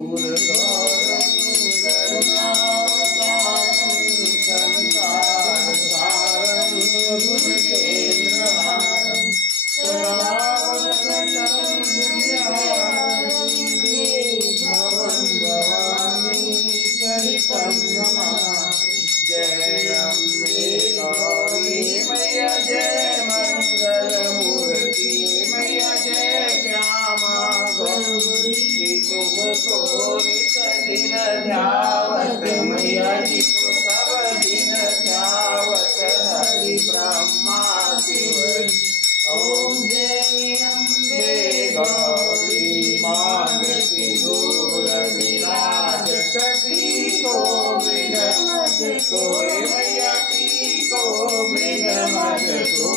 जय अम्बे गौरी मैया जय मंगल मूर्ति मैया जय श्यामा गौरी तुमको नित दिन ध्यावत मैया जी को सब दिन ध्यावत हरि ब्रह्मा शिव। ओम जय अम्बे गौरी मानसी दूर विराज कटी को मृग मद को मैया की को मृग मद को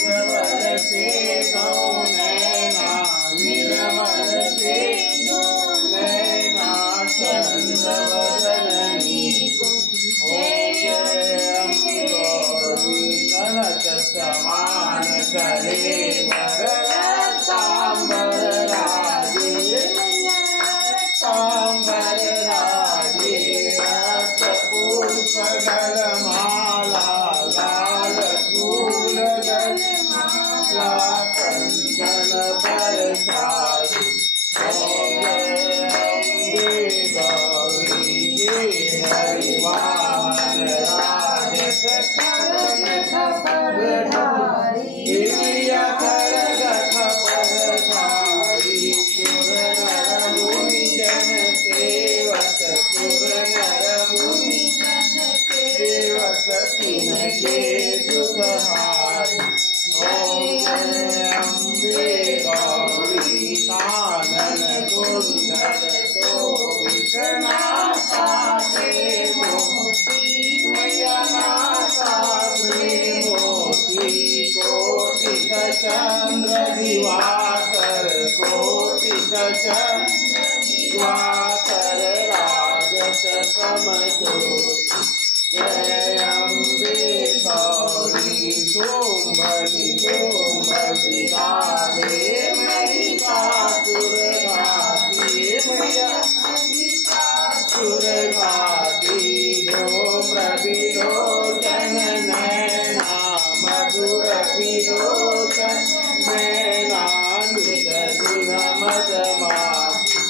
जवर से गौ नैना निर्मल से गौ नैना चंद्र वदनी को। जय अम्बे गौरी कनक समान करे सांबर राजे सांबर राजे रक्त पुष्प गल माला लाल फूल गल माला कंचन बरसाती। जय गौरी जय हरिवाहन राजस खड़ग खपरधारी मैया खड़ग खपरधारी सुर नर मुनि जन सेवक सुर नर मुनि जन सेवक तिनके दुखहारी। ओम अम्बे गौरी कानन कुंडल शोभित नासा के मोती मैया नासा के मोती कोटिक चंद्र दिवाकर कोटिक चंद्र दिवाकर राजस समज्योति। जय अम्बे गौरी तुम्बति तुम्बति गावे महिषासुर घाती मैया महिषासुर घाती धूम्र विलोचन नैना मधुर विलोचन नैना नित दिन मदमाती।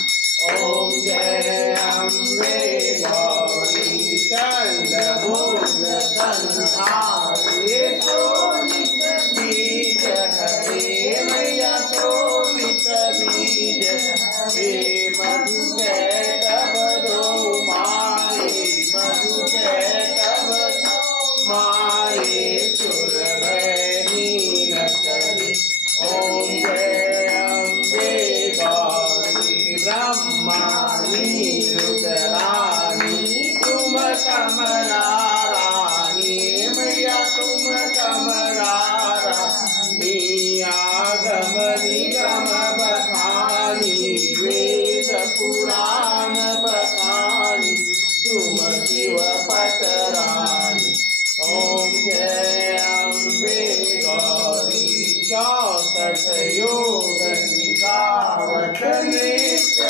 ओम जय अम्बे गौरी चंड मुंड संहारे शोभित बीज हरे मैया शोभित बीज हे मधु के तब दो मारे मधु के तब मारे सुर हीन करे। ओम जय अम्बे गौरी ब्रह्माणी रुद्राणी तुम कमला रानी मैया तुम कमला रानी आगम निगम बखानी वेद पुराण बखानी तुम शिव पटरानी। ओम जय अम्बे गौरी चौसठ योग निगावत नित्य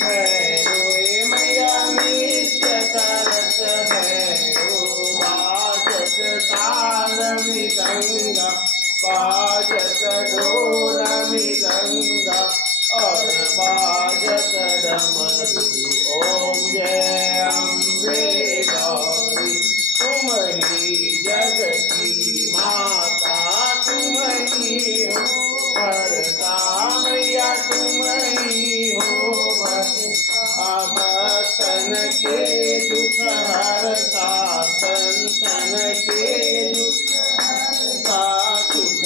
भैरो मैया नित्य करत भैरो बाजत ताल मृदंग बाजत ढोल मृदंग और बाजत डमरू। ओम जय अम्बे गौरी तुम ही जग की माता तुम ही हो भरता